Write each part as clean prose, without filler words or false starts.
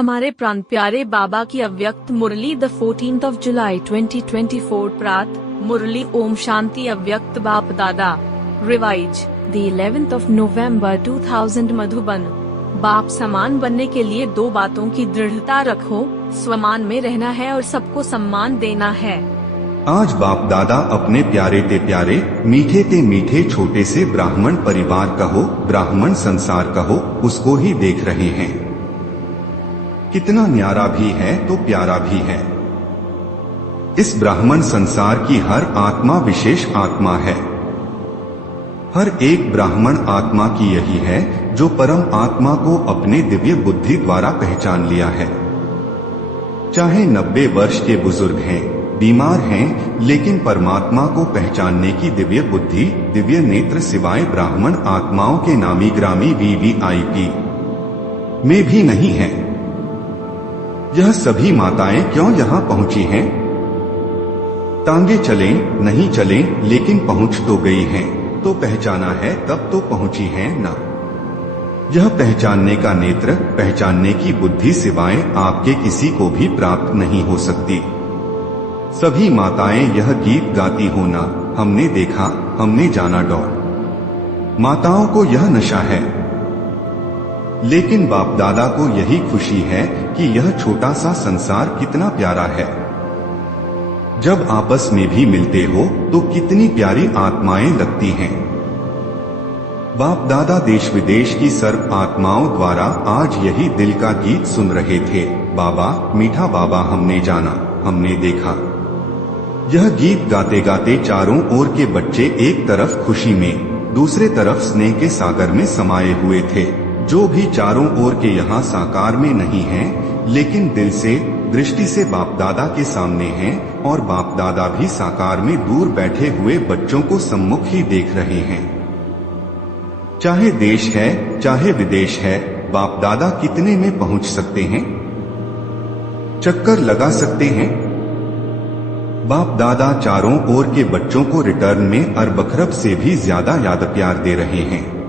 हमारे प्राण प्यारे बाबा की अव्यक्त मुरली द 14th जुलाई 2024 प्रात मुरली ओम शांति अव्यक्त बाप दादा रिवाइज द 11th नवंबर 2000 मधुबन। बाप समान बनने के लिए दो बातों की दृढ़ता रखो, स्वमान में रहना है और सबको सम्मान देना है। आज बाप दादा अपने प्यारे ते प्यारे, मीठे ते मीठे छोटे से ब्राह्मण परिवार कहो, ब्राह्मण संसार कहो, उसको ही देख रहे हैं। कितना न्यारा भी है तो प्यारा भी है। इस ब्राह्मण संसार की हर आत्मा विशेष आत्मा है। हर एक ब्राह्मण आत्मा की यही है जो परम आत्मा को अपने दिव्य बुद्धि द्वारा पहचान लिया है। चाहे 90 वर्ष के बुजुर्ग हैं, बीमार हैं, लेकिन परमात्मा को पहचानने की दिव्य बुद्धि, दिव्य नेत्र सिवाय ब्राह्मण आत्माओं के नामी ग्रामी VVIP में भी नहीं है। यह सभी माताएं क्यों यहाँ पहुंची हैं? तांगे चलें नहीं चलें, लेकिन पहुंच तो गई हैं, तो पहचाना है तब तो पहुंची हैं ना। यह पहचानने का नेत्र, पहचानने की बुद्धि सिवाय आपके किसी को भी प्राप्त नहीं हो सकती। सभी माताएं यह गीत गाती हो ना, हमने देखा, हमने जाना दौड़। माताओं को यह नशा है, लेकिन बाप दादा को यही खुशी है कि यह छोटा सा संसार कितना प्यारा है। जब आपस में भी मिलते हो तो कितनी प्यारी आत्माएं लगती हैं। बाप दादा देश विदेश की सर्व आत्माओं द्वारा आज यही दिल का गीत सुन रहे थे। बाबा मीठा बाबा, हमने जाना, हमने देखा। यह गीत गाते गाते चारों ओर के बच्चे एक तरफ खुशी में, दूसरे तरफ स्नेह के सागर में समाये हुए थे। जो भी चारों ओर के यहाँ साकार में नहीं हैं, लेकिन दिल से, दृष्टि से बाप दादा के सामने हैं, और बाप दादा भी साकार में दूर बैठे हुए बच्चों को सम्मुख ही देख रहे हैं। चाहे देश है चाहे विदेश है, बाप दादा कितने में पहुंच सकते हैं? चक्कर लगा सकते हैं। बाप दादा चारों ओर के बच्चों को रिटर्न में अरबखरब से भी ज्यादा याद प्यार दे रहे हैं।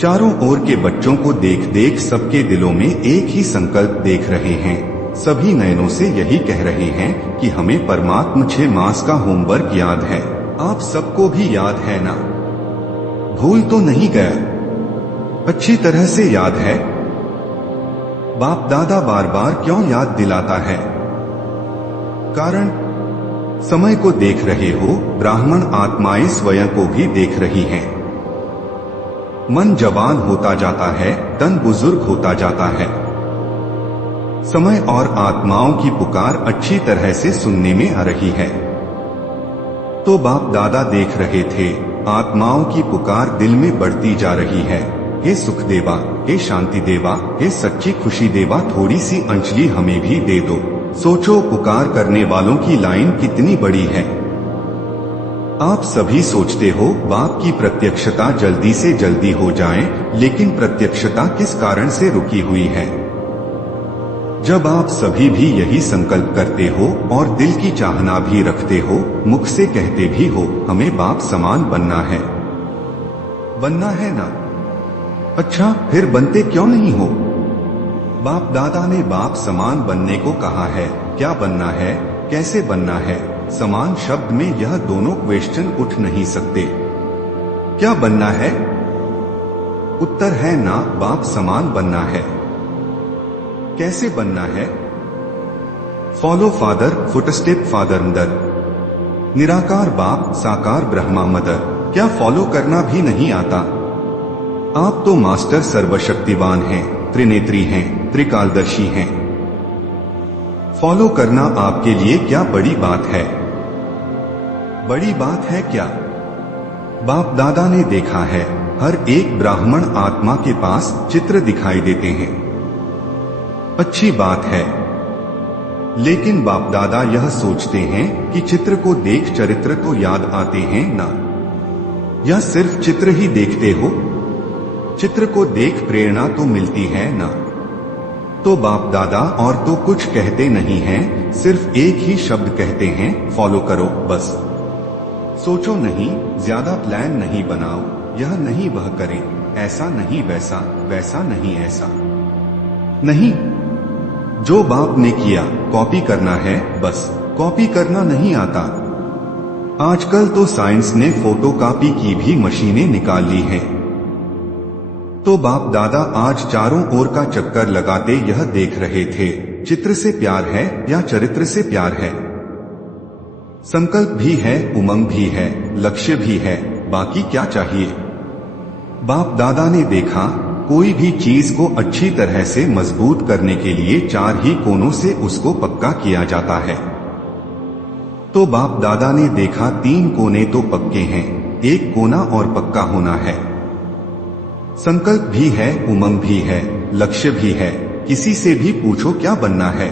चारों ओर के बच्चों को देख देख सबके दिलों में एक ही संकल्प देख रहे हैं। सभी नयनों से यही कह रहे हैं कि हमें परमात्मा 6 मास का होमवर्क याद है। आप सबको भी याद है ना? भूल तो नहीं गया? अच्छी तरह से याद है। बाप दादा बार बार क्यों याद दिलाता है? कारण समय को देख रहे हो, ब्राह्मण आत्माएं स्वयं को भी देख रही हैं। मन जवान होता जाता है, तन बुजुर्ग होता जाता है। समय और आत्माओं की पुकार अच्छी तरह से सुनने में आ रही है। तो बाप दादा देख रहे थे, आत्माओं की पुकार दिल में बढ़ती जा रही है। हे सुख देवा, हे शांति देवा, हे सच्ची खुशी देवा, थोड़ी सी अंजलि हमें भी दे दो। सोचो, पुकार करने वालों की लाइन कितनी बड़ी है। आप सभी सोचते हो बाप की प्रत्यक्षता जल्दी से जल्दी हो जाए, लेकिन प्रत्यक्षता किस कारण से रुकी हुई है? जब आप सभी भी यही संकल्प करते हो और दिल की चाहना भी रखते हो, मुख से कहते भी हो, हमें बाप समान बनना है। बनना है ना? अच्छा, फिर बनते क्यों नहीं हो? बाप दादा ने बाप समान बनने को कहा है। क्या बनना है, कैसे बनना है? समान शब्द में यह दोनों क्वेश्चन उठ नहीं सकते। क्या बनना है? उत्तर है ना, बाप समान बनना है। कैसे बनना है? Follow father, footstep father mother. निराकार बाप, साकार ब्रह्मा मदर। क्या फॉलो करना भी नहीं आता? आप तो मास्टर सर्वशक्तिवान हैं, त्रिनेत्री हैं, त्रिकालदर्शी हैं। फॉलो करना आपके लिए क्या बड़ी बात है? बड़ी बात है क्या? बाप दादा ने देखा है, हर एक ब्राह्मण आत्मा के पास चित्र दिखाई देते हैं। अच्छी बात है, लेकिन बाप दादा यह सोचते हैं कि चित्र को देख चरित्र तो याद आते हैं ना? या सिर्फ चित्र ही देखते हो? चित्र को देख प्रेरणा तो मिलती है ना? तो बाप दादा और तो कुछ कहते नहीं हैं, सिर्फ एक ही शब्द कहते हैं, फॉलो करो बस। सोचो नहीं, ज्यादा प्लान नहीं बनाओ, यह नहीं वह करें, ऐसा नहीं वैसा, वैसा नहीं ऐसा। नहीं, जो बाप ने किया कॉपी करना है, बस कॉपी करना नहीं आता। आजकल तो साइंस ने फोटोकॉपी की भी मशीनें निकाल ली हैं। तो बाप दादा आज चारों ओर का चक्कर लगाते यह देख रहे थे, चित्र से प्यार है या चरित्र से प्यार है। संकल्प भी है, उमंग भी है, लक्ष्य भी है, बाकी क्या चाहिए। बाप दादा ने देखा कोई भी चीज को अच्छी तरह से मजबूत करने के लिए चार ही कोनों से उसको पक्का किया जाता है। तो बाप दादा ने देखा तीन कोने तो पक्के हैं, एक कोना और पक्का होना है। संकल्प भी है, उमंग भी है, लक्ष्य भी है। किसी से भी पूछो क्या बनना है,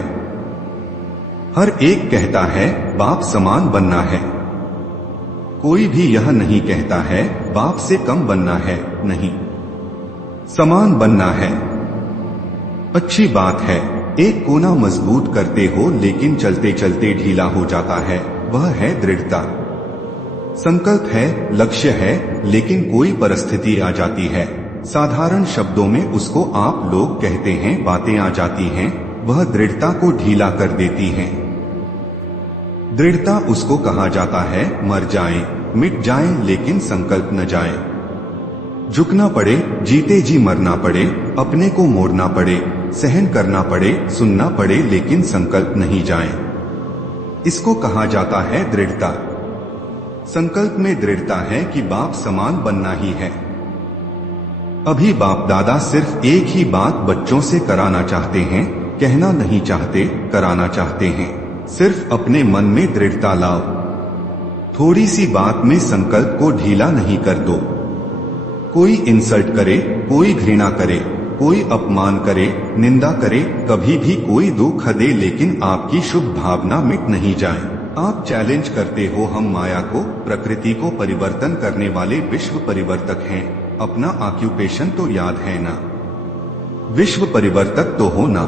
हर एक कहता है बाप समान बनना है। कोई भी यह नहीं कहता है बाप से कम बनना है, नहीं, समान बनना है। अच्छी बात है, एक कोना मजबूत करते हो लेकिन चलते चलते ढीला हो जाता है, वह है दृढ़ता। संकल्प है, लक्ष्य है, लेकिन कोई परिस्थिति आ जाती है, साधारण शब्दों में उसको आप लोग कहते हैं बातें आ जाती हैं, वह दृढ़ता को ढीला कर देती हैं। दृढ़ता उसको कहा जाता है मर जाए, मिट जाए, लेकिन संकल्प न जाए। झुकना पड़े, जीते जी मरना पड़े, अपने को मोड़ना पड़े, सहन करना पड़े, सुनना पड़े, लेकिन संकल्प नहीं जाए, इसको कहा जाता है दृढ़ता। संकल्प में दृढ़ता है कि बाप समान बनना ही है। अभी बाप दादा सिर्फ एक ही बात बच्चों से कराना चाहते हैं, कहना नहीं चाहते, कराना चाहते हैं। सिर्फ अपने मन में दृढ़ता लाओ, थोड़ी सी बात में संकल्प को ढीला नहीं कर दो। कोई इंसल्ट करे, कोई घृणा करे, कोई अपमान करे, निंदा करे, कभी भी कोई दुख दे, लेकिन आपकी शुभ भावना मिट नहीं जाए। आप चैलेंज करते हो हम माया को, प्रकृति को परिवर्तन करने वाले विश्व परिवर्तक हैं। अपना ऑक्यूपेशन तो याद है ना, विश्व परिवर्तक तो हो ना।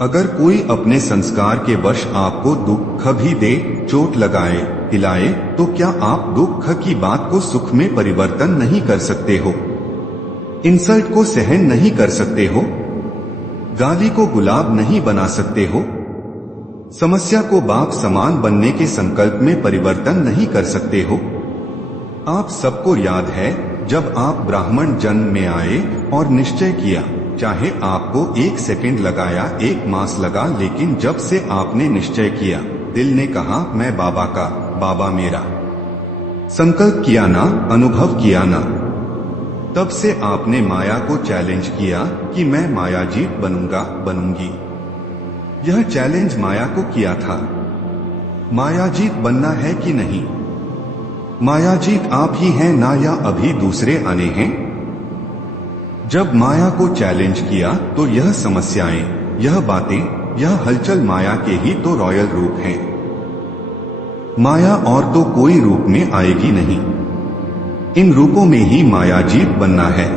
अगर कोई अपने संस्कार के वश आपको दुख भी दे, चोट लगाए, हिलाए, तो क्या आप दुख की बात को सुख में परिवर्तन नहीं कर सकते हो? इंसल्ट को सहन नहीं कर सकते हो? गाली को गुलाब नहीं बना सकते हो? समस्या को बाप समान बनने के संकल्प में परिवर्तन नहीं कर सकते हो? आप सबको याद है जब आप ब्राह्मण जन्म में आए और निश्चय किया, चाहे आपको 1 सेकंड लगाया, 1 मास लगा, लेकिन जब से आपने निश्चय किया, दिल ने कहा मैं बाबा का, बाबा मेरा, संकल्प किया ना, अनुभव किया ना, तब से आपने माया को चैलेंज किया कि मैं मायाजीत बनूंगा, बनूंगी। यह चैलेंज माया को किया था। मायाजीत बनना है कि नहीं? मायाजीत आप ही हैं ना, या अभी दूसरे आने हैं? जब माया को चैलेंज किया तो यह समस्याएं, यह बातें, यह हलचल माया के ही तो रॉयल रूप हैं। माया और तो कोई रूप में आएगी नहीं, इन रूपों में ही मायाजीत बनना है।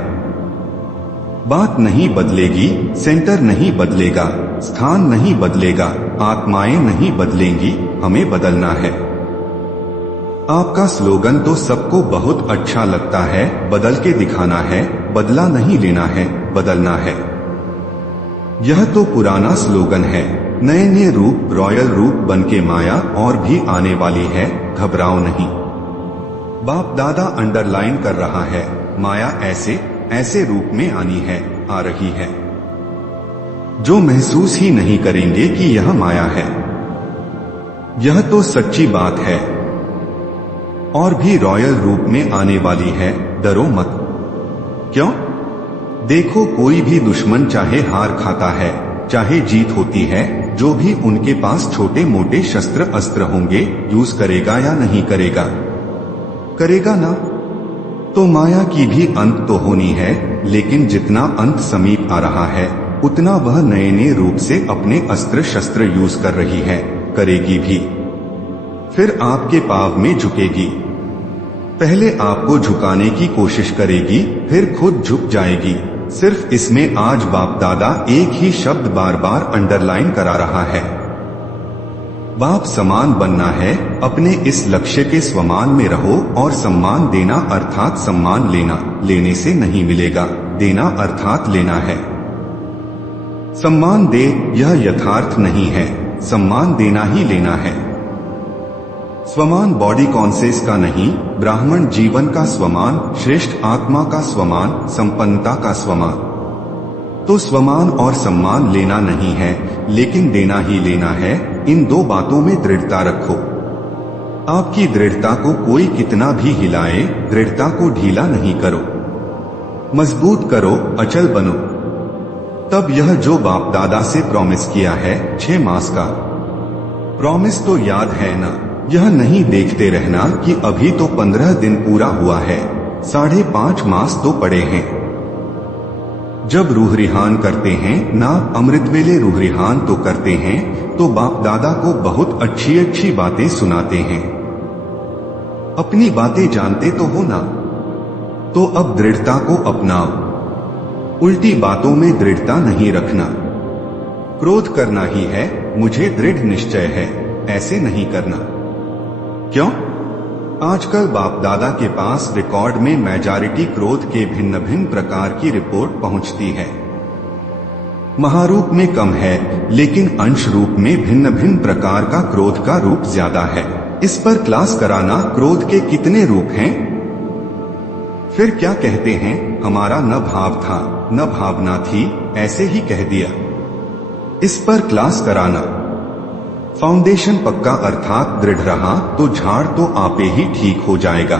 बात नहीं बदलेगी, सेंटर नहीं बदलेगा, स्थान नहीं बदलेगा, आत्माएं नहीं बदलेंगी, हमें बदलना है। आपका स्लोगन तो सबको बहुत अच्छा लगता है, बदल के दिखाना है, बदला नहीं लेना है, बदलना है। यह तो पुराना स्लोगन है। नए नए रूप, रॉयल रूप बनके माया और भी आने वाली है, घबराओ नहीं। बाप दादा अंडरलाइन कर रहा है, माया ऐसे ऐसे रूप में आनी है, आ रही है, जो महसूस ही नहीं करेंगे कि यह माया है। यह तो सच्ची बात है, और भी रॉयल रूप में आने वाली है, डरो मत। क्यों? देखो कोई भी दुश्मन चाहे हार खाता है, चाहे जीत होती है, जो भी उनके पास छोटे मोटे शस्त्र अस्त्र होंगे, यूज करेगा या नहीं करेगा? करेगा ना। तो माया की भी अंत तो होनी है, लेकिन जितना अंत समीप आ रहा है, उतना वह नए नए रूप से अपने अस्त्र शस्त्र यूज कर रही है, करेगी भी। फिर आपके पाव में झुकेगी। पहले आपको झुकाने की कोशिश करेगी, फिर खुद झुक जाएगी। सिर्फ इसमें आज बाप दादा एक ही शब्द बार बार अंडरलाइन करा रहा है, बाप समान बनना है। अपने इस लक्ष्य के स्वमान में रहो, और सम्मान देना अर्थात सम्मान लेना, लेने से नहीं मिलेगा, देना अर्थात लेना है। सम्मान दे, यह यथार्थ नहीं है। सम्मान देना ही लेना है। स्वमान बॉडी कॉन्सेस का नहीं, ब्राह्मण जीवन का स्वमान, श्रेष्ठ आत्मा का स्वमान, संपन्नता का स्वमान। तो स्वमान और सम्मान लेना नहीं है, लेकिन देना ही लेना है। इन दो बातों में दृढ़ता रखो। आपकी दृढ़ता को कोई कितना भी हिलाए, दृढ़ता को ढीला नहीं करो, मजबूत करो, अचल बनो। तब यह जो बाप दादा से प्रॉमिस किया है 6 मास का प्रॉमिस तो याद है ना? यह नहीं देखते रहना कि अभी तो 15 दिन पूरा हुआ है, 5.5 मास तो पड़े हैं। जब रूह रिहान करते हैं ना, अमृत वेले रूह रिहान तो करते हैं, तो बाप दादा को बहुत अच्छी अच्छी बातें सुनाते हैं। अपनी बातें जानते तो हो ना? तो अब दृढ़ता को अपनाओ। उल्टी बातों में दृढ़ता नहीं रखना। क्रोध करना ही है, मुझे दृढ़ निश्चय है, ऐसे नहीं करना। क्यों? आजकल बाप दादा के पास रिकॉर्ड में मेजॉरिटी क्रोध के भिन्न भिन्न प्रकार की रिपोर्ट पहुंचती है। महारूप में कम है, लेकिन अंश रूप में भिन्न भिन्न प्रकार का क्रोध का रूप ज्यादा है। इस पर क्लास कराना, क्रोध के कितने रूप हैं? फिर क्या कहते हैं, हमारा न भाव था न भावना थी, ऐसे ही कह दिया। इस पर क्लास कराना। फाउंडेशन पक्का अर्थात दृढ़ रहा तो झाड़ तो आपे ही ठीक हो जाएगा।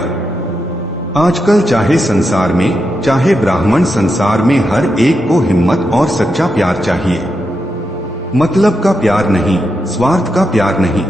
आजकल चाहे संसार में चाहे ब्राह्मण संसार में हर एक को हिम्मत और सच्चा प्यार चाहिए। मतलब का प्यार नहीं, स्वार्थ का प्यार नहीं।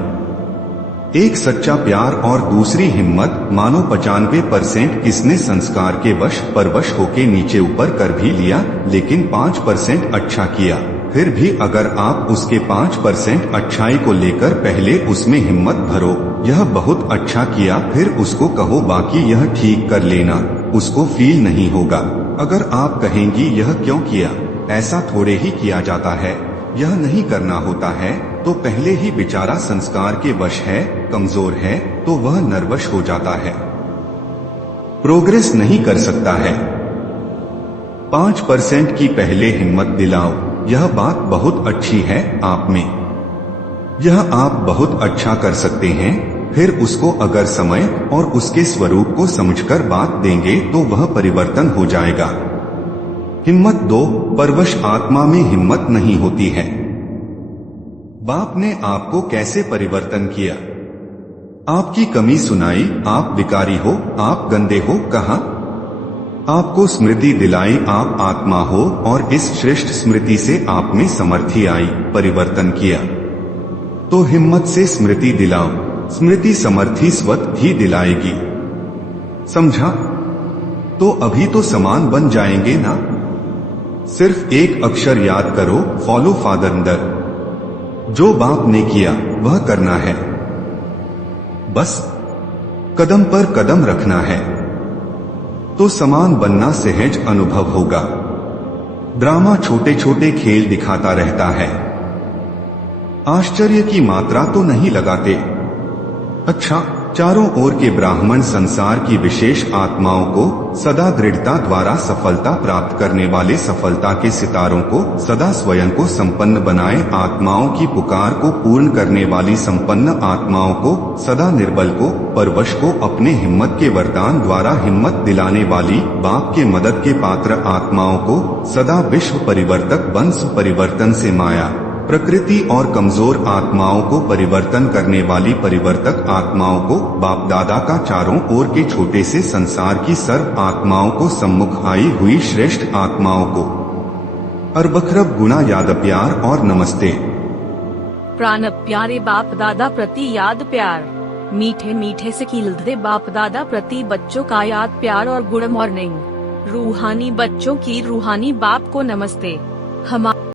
एक सच्चा प्यार और दूसरी हिम्मत। मानो 95% किसने संस्कार के वश परवश होके नीचे ऊपर कर भी लिया, लेकिन 5% अच्छा किया। फिर भी अगर आप उसके 5% अच्छाई को लेकर पहले उसमें हिम्मत भरो, यह बहुत अच्छा किया, फिर उसको कहो बाकी यह ठीक कर लेना, उसको फील नहीं होगा। अगर आप कहेंगी यह क्यों किया, ऐसा थोड़े ही किया जाता है, यह नहीं करना होता है, तो पहले ही बेचारा संस्कार के वश है, कमजोर है, तो वह नर्वस हो जाता है, प्रोग्रेस नहीं कर सकता है। 5% की पहले हिम्मत दिलाओ। यह बात बहुत अच्छी है आप में, यह आप बहुत अच्छा कर सकते हैं। फिर उसको अगर समय और उसके स्वरूप को समझकर बात देंगे तो वह परिवर्तन हो जाएगा। हिम्मत दो, परवश आत्मा में हिम्मत नहीं होती है। बाप ने आपको कैसे परिवर्तन किया? आपकी कमी सुनाई, आप विकारी हो, आप गंदे हो कहा? आपको स्मृति दिलाई आप आत्मा हो, और इस श्रेष्ठ स्मृति से आप में समर्थी आई, परिवर्तन किया। तो हिम्मत से स्मृति दिलाओ, स्मृति समर्थी स्वत ही दिलाएगी। समझा? तो अभी तो समान बन जाएंगे ना। सिर्फ एक अक्षर याद करो, फॉलो फादर। जो बाप ने किया वह करना है, बस कदम पर कदम रखना है, तो समान बनना सहज अनुभव होगा। ड्रामा छोटे छोटे खेल दिखाता रहता है, आश्चर्य की मात्रा तो नहीं लगाते। अच्छा, चारों ओर के ब्राह्मण संसार की विशेष आत्माओं को सदा दृढ़ता द्वारा सफलता प्राप्त करने वाले सफलता के सितारों को सदा स्वयं को संपन्न बनाए, आत्माओं की पुकार को पूर्ण करने वाली संपन्न आत्माओं को सदा निर्बल को परवश को अपने हिम्मत के वरदान द्वारा हिम्मत दिलाने वाली बाप के मदद के पात्र आत्माओं को सदा विश्व परिवर्तक वंश परिवर्तन से माया प्रकृति और कमजोर आत्माओं को परिवर्तन करने वाली परिवर्तक आत्माओं को बाप दादा का चारों ओर के छोटे से संसार की सर्व आत्माओं को सम्मुख आई हुई श्रेष्ठ आत्माओं को अरबखरब गुना याद प्यार और नमस्ते। प्राण प्यारे बाप दादा प्रति याद प्यार, मीठे मीठे से खिलते बाप दादा प्रति बच्चों का याद प्यार और गुड मॉर्निंग। रूहानी बच्चों की रूहानी बाप को नमस्ते। हमारे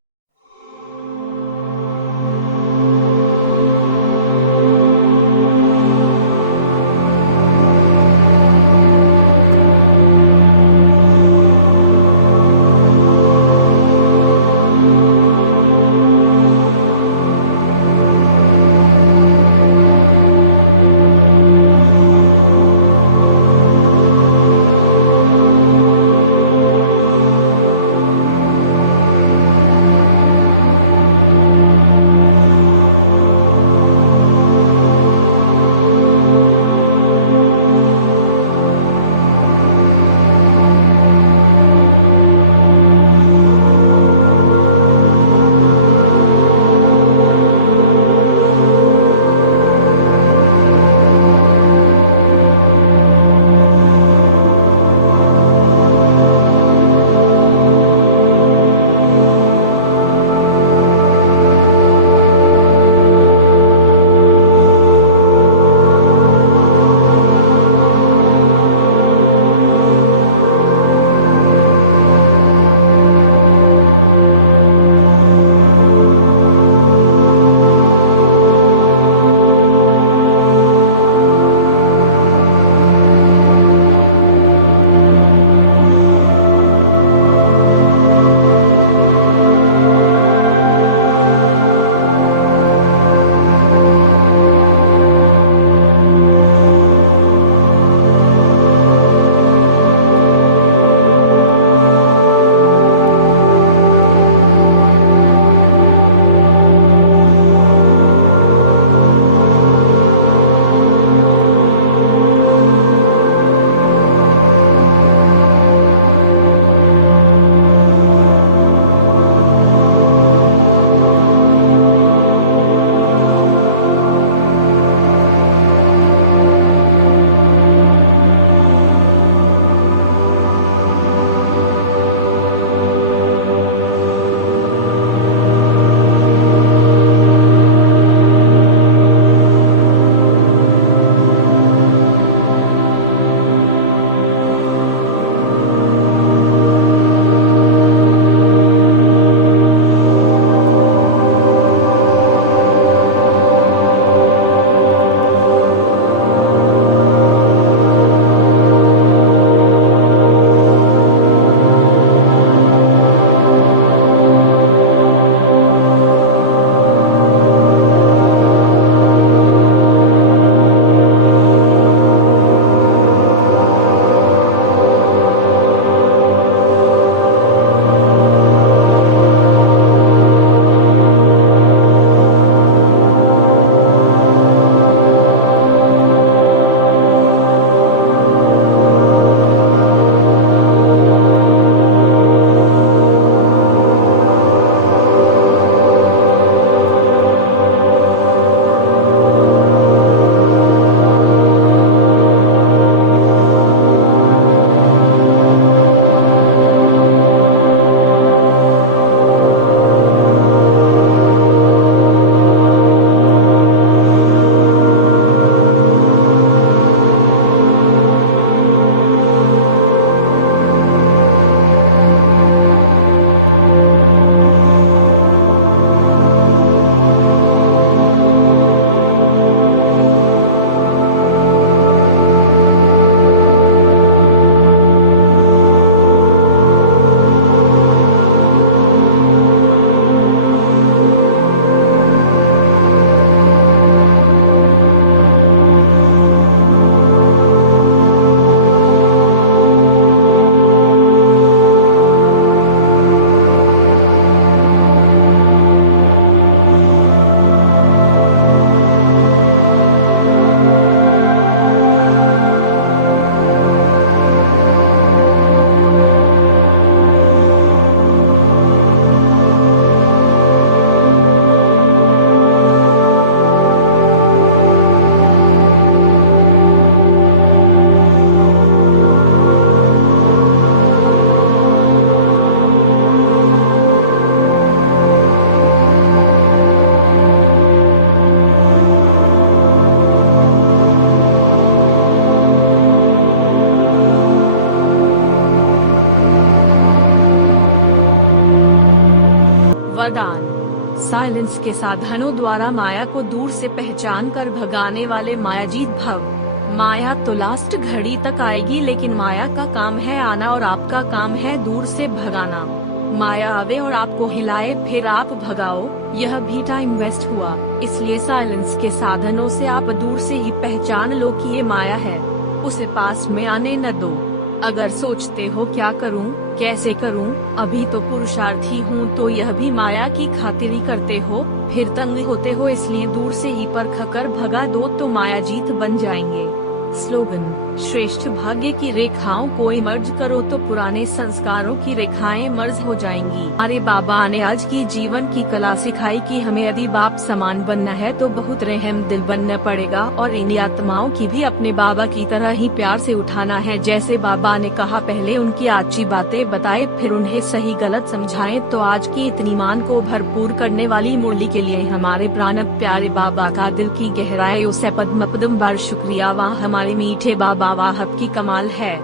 वरदान। साइलेंस के साधनों द्वारा माया को दूर से पहचान कर भगाने वाले मायाजीत भव। माया तो लास्ट घड़ी तक आएगी, लेकिन माया का काम है आना और आपका काम है दूर से भगाना। माया आवे और आपको हिलाए फिर आप भगाओ, यह भी टाइम वेस्ट हुआ। इसलिए साइलेंस के साधनों से आप दूर से ही पहचान लो कि ये माया है, उसे पास में आने न दो। अगर सोचते हो क्या करूं, कैसे करूं, अभी तो पुरुषार्थी हूं, तो यह भी माया की खातिरी करते हो, फिर तंग होते हो, इसलिए दूर से ही परख कर भगा दो तो मायाजीत बन जाएंगे। स्लोगन: श्रेष्ठ भाग्य की रेखाओं को मर्ज करो तो पुराने संस्कारों की रेखाएं मर्ज हो जाएंगी। अरे बाबा ने आज की जीवन की कला सिखाई कि हमें यदि बाप समान बनना है तो बहुत रहम दिल बनना पड़ेगा और इन आत्माओं की भी अपने बाबा की तरह ही प्यार से उठाना है। जैसे बाबा ने कहा, पहले उनकी अच्छी बातें बताए फिर उन्हें सही गलत समझाएं। तो आज की इतनी मान को भरपूर करने वाली मुरली के लिए हमारे प्राण प्यारे बाबा का दिल की गहराई से पद्म बार शुक्रिया। वहाँ हमारे मीठे बाबा वाह की कमाल है।